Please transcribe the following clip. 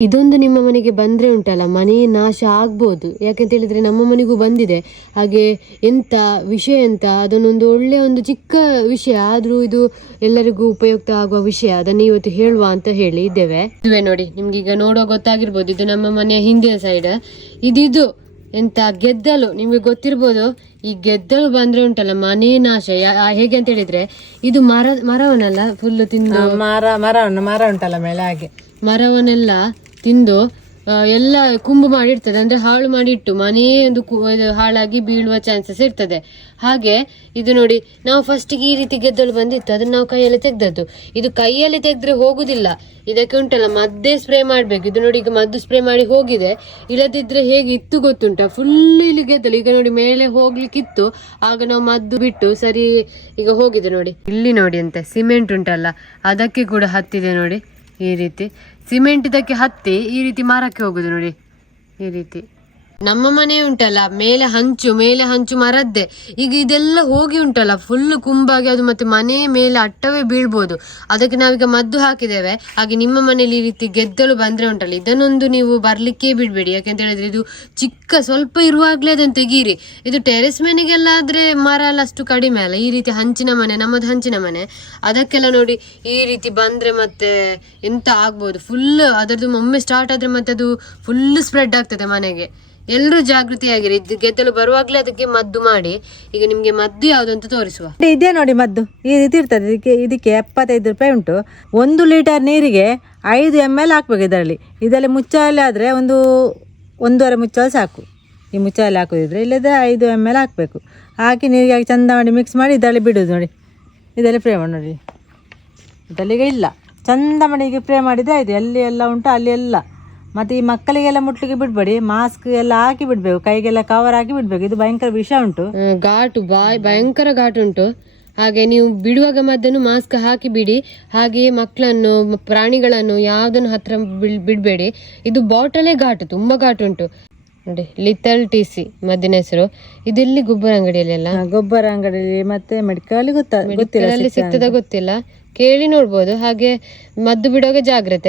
ಇದೊಂದು ನಿಮ್ಮ ಮನೆಗೆ ಬಂದ್ರೆ ಉಂಟಲ್ಲ ಮನೆ ನಾಶ ಆಗ್ಬೋದು. ಯಾಕೆಂತ ಹೇಳಿದ್ರೆ ನಮ್ಮ ಮನೆಗೂ ಬಂದಿದೆ. ಹಾಗೆ ಎಂತ ವಿಷಯ ಎಂತ ಅದನ್ನೊಂದು ಒಳ್ಳೆ ಒಂದು ಚಿಕ್ಕ ವಿಷಯ ಆದ್ರೂ ಇದು ಎಲ್ಲರಿಗೂ ಉಪಯುಕ್ತ ಆಗುವ ವಿಷಯ. ಅದನ್ನ ಇವತ್ತು ಹೇಳುವ ಅಂತ ಹೇಳಿ ಇದ್ದೇವೆ. ಇದುವೆ ನೋಡಿ ನಿಮ್ಗೆ ಈಗ ನೋಡೋ ಗೊತ್ತಾಗಿರ್ಬೋದು. ಇದು ನಮ್ಮ ಮನೆಯ ಹಿಂದಿನ ಸೈಡ್ ಇದಿದು ಎಂತ ಗೆದ್ದಲು ನಿಮಗೆ ಗೊತ್ತಿರ್ಬೋದು ಈ ಗೆದ್ದಲು ಬಂದ್ರೆ ಉಂಟಲ್ಲ ಮನೆ ನಾಶ. ಹೇಗೆ ಅಂತ ಹೇಳಿದ್ರೆ ಇದು ಮರ ಮರವನ್ನಲ್ಲ ಫುಲ್ ತಿಂದು? ಮರ ಮರವನ್ನು ಮರ ಉಂಟಲ್ಲ ಮೇಲೆ ಹಾಗೆ. ಮರವನ್ನೆಲ್ಲ ತಿಂದು ಎಲ್ಲ ಕುಂಬು ಮಾಡಿರ್ತದೆ. ಅಂದ್ರೆ ಹಾಳು ಮಾಡಿಟ್ಟು ಮನೆ ಒಂದು ಹಾಳಾಗಿ ಬೀಳುವ ಚಾನ್ಸಸ್ ಇರ್ತದೆ. ಹಾಗೆ ಇದು ನೋಡಿ, ನಾವು ಫಸ್ಟಿಗೆ ಈ ರೀತಿ ಗೆದ್ದಲು ಬಂದಿತ್ತು. ಅದನ್ನ ನಾವು ಕೈಯಲ್ಲಿ ತೆಗ್ದದ್ದು. ಇದು ಕೈಯಲ್ಲಿ ತೆಗೆದ್ರೆ ಹೋಗುದಿಲ್ಲ. ಇದಕ್ಕೆ ಉಂಟಲ್ಲ, ಮದ್ದೇ ಸ್ಪ್ರೇ ಮಾಡಬೇಕು. ಇದು ನೋಡಿ ಈಗ ಮದ್ದು ಸ್ಪ್ರೇ ಮಾಡಿ ಹೋಗಿದೆ. ಇಳದಿದ್ರೆ ಹೇಗೆ ಇತ್ತು ಗೊತ್ತುಂಟ? ಫುಲ್ ಇಲ್ಲಿ ಗೆದ್ದಲು. ಈಗ ನೋಡಿ ಮೇಲೆ ಹೋಗ್ಲಿಕ್ಕಿತ್ತು. ಆಗ ನಾವು ಮದ್ದು ಬಿಟ್ಟು ಸರಿ ಈಗ ಹೋಗಿದೆ ನೋಡಿ. ಇಲ್ಲಿ ನೋಡಿ ಅಂತೆ ಸಿಮೆಂಟ್ ಉಂಟಲ್ಲ, ಅದಕ್ಕೆ ಕೂಡ ಹತ್ತಿದೆ ನೋಡಿ. ಈ ರೀತಿ. ಸಿಮೆಂಟ್ ಇದಕ್ಕೆ ಹತ್ತಿ ಈ ರೀತಿ ಮರಕ್ಕೆ ಹೋಗುದು ನೋಡಿ. ಈ ರೀತಿ. ನಮ್ಮ ಮನೆ ಉಂಟಲ್ಲ, ಮೇಲೆ ಹಂಚು ಮೇಲೆ ಹಂಚು ಮರದ್ದೆ. ಈಗ ಇದೆಲ್ಲ ಹೋಗಿ ಉಂಟಲ್ಲ ಫುಲ್ ಕುಂಬಾಗಿ ಅದು ಮತ್ತೆ ಮನೆ ಮೇಲೆ ಅಟ್ಟವೇ ಬೀಳ್ಬೋದು. ಅದಕ್ಕೆ ನಾವೀಗ ಮದ್ದು ಹಾಕಿದ್ದೇವೆ. ಹಾಗೆ ನಿಮ್ಮ ಮನೆಯಲ್ಲಿ ಈ ರೀತಿ ಗೆದ್ದಲು ಬಂದ್ರೆ ಉಂಟಲ್ಲ, ಇದನ್ನೊಂದು ನೀವು ಬರ್ಲಿಕ್ಕೆ ಬಿಡ್ಬೇಡಿ. ಯಾಕೆಂತ ಹೇಳಿದ್ರೆ ಇದು ಚಿಕ್ಕ, ಸ್ವಲ್ಪ ಇರುವಾಗ್ಲೇ ಅದನ್ನು ತೆಗೀರಿ. ಇದು ಟೆರೆಸ್ ಮನೆಗೆಲ್ಲ ಆದ್ರೆ ಮರ ಎಲ್ಲ ಅಷ್ಟು ಕಡಿಮೆ ಅಲ್ಲ, ಈ ರೀತಿ ಹಂಚಿನ ಮನೆ, ನಮ್ಮದು ಹಂಚಿನ ಮನೆ. ಅದಕ್ಕೆಲ್ಲ ನೋಡಿ ಈ ರೀತಿ ಬಂದ್ರೆ ಮತ್ತೆ ಎಂತ ಆಗ್ಬೋದು. ಫುಲ್ ಅದರದ್ದು ಒಮ್ಮೆ ಸ್ಟಾರ್ಟ್ ಆದ್ರೆ ಮತ್ತೆ ಅದು ಫುಲ್ ಸ್ಪ್ರೆಡ್ ಆಗ್ತದೆ ಮನೆಗೆ. ಎಲ್ಲರೂ ಜಾಗೃತಿಯಾಗಿರಿ. ಇದು ಗೆದ್ದಲು ಬರುವಾಗಲೇ ಅದಕ್ಕೆ ಮದ್ದು ಮಾಡಿ. ಈಗ ನಿಮಗೆ ಮದ್ದು ಯಾವ್ದು ತೋರಿಸುವ. ಇದೆ ನೋಡಿ ಮದ್ದು. ಈ ರೀತಿ ಇರ್ತದೆ. ಇದಕ್ಕೆ ಇದಕ್ಕೆ ಎಪ್ಪತ್ತೈದು ರೂಪಾಯಿ ಉಂಟು. ಒಂದು ಲೀಟರ್ ನೀರಿಗೆ ಐದು ಎಂ ಎಲ್ ಹಾಕ್ಬೇಕು ಇದರಲ್ಲಿ. ಇದರಲ್ಲಿ ಮುಚ್ಚಾಲೆ ಆದರೆ ಒಂದು ಒಂದೂವರೆ ಮುಚ್ಚಾಲೆ ಸಾಕು. ಈ ಮುಚ್ಚಾಲೆ ಹಾಕೋದಿದ್ರೆ ಇಲ್ಲದೆ ಐದು ಎಂ ಎಲ್ ಹಾಕಬೇಕು. ಹಾಕಿ ನೀರಿಗೆ ಹಾಕಿ ಚಂದ ಮಾಡಿ ಮಿಕ್ಸ್ ಮಾಡಿ ಇದರಲ್ಲಿ ಬಿಡೋದು ನೋಡಿ. ಇದರಲ್ಲಿ ಫ್ರೈ ಮಾಡಿ ನೋಡಿ. ಇದರಲ್ಲಿಗ ಇಲ್ಲ. ಚಂದ ಈಗ ಫ್ರೈ ಮಾಡಿದರೆ ಆಯಿತು. ಎಲ್ಲಿ ಎಲ್ಲ ಉಂಟು ಅಲ್ಲಿ ಎಲ್ಲ. ಮತ್ತು ಈ ಮಕ್ಕಳಿಗೆಲ್ಲ ಮುಟ್ಲಿಕ್ಕೆ ಬಿಡಬೇಡಿ ಮಾಸ್ಕ್ ಎಲ್ಲ ಹಾಕಿ ಬಿಡಬೇಕು ಕೈಗೆಲ್ಲ ಕವರ್ ಹಾಕಿ ಬಿಡಬೇಕು ಇದು ಭಯಂಕರ ವಿಷ ಉಂಟು. ಘಾಟು ಬಾಯ್ ಭಯಂಕರ ಘಾಟು ಉಂಟು. ಹಾಗೆ ನೀವು ಬಿಡುವಾಗ ಮದ್ದನ್ನು ಮಾಸ್ಕ್ ಹಾಕಿ ಬಿಡಿ ಹಾಗೆ ಮಕ್ಕಳನ್ನು ಪ್ರಾಣಿಗಳನ್ನು ಯಾವುದನ್ನು ಹತ್ರ ಬಿಡಬೇಡಿ. ಇದು ಬಾಟಲೇ ಘಾಟು ತುಂಬಾ ಘಾಟು ಉಂಟು. ನೋಡಿ ಲಿಟಲ್ ಟಿ ಸಿ ಮದ್ದಿನ ಹೆಸರು. ಇದೆಲ್ಲಿ ಗೊಬ್ಬರ ಅಂಗಡಿಯಲ್ಲಿ ಅಲ್ಲ? ಗೊಬ್ಬರ ಅಂಗಡಿಯಲ್ಲಿ ಮತ್ತೆ ಮೆಡಿಕಲ್ ಗೊತ್ತ ಗೊತ್ತಿಲ್ಲ ಸಿಕ್ತದ ಸಿಗ್ತದ ಗೊತ್ತಿಲ್ಲ. ಕೇಳಿ ನೋಡ್ಬೋದು ಹಾಗೆ ಮದ್ದು ಬಿಡುವಾಗ ಜಾಗ್ರತೆ.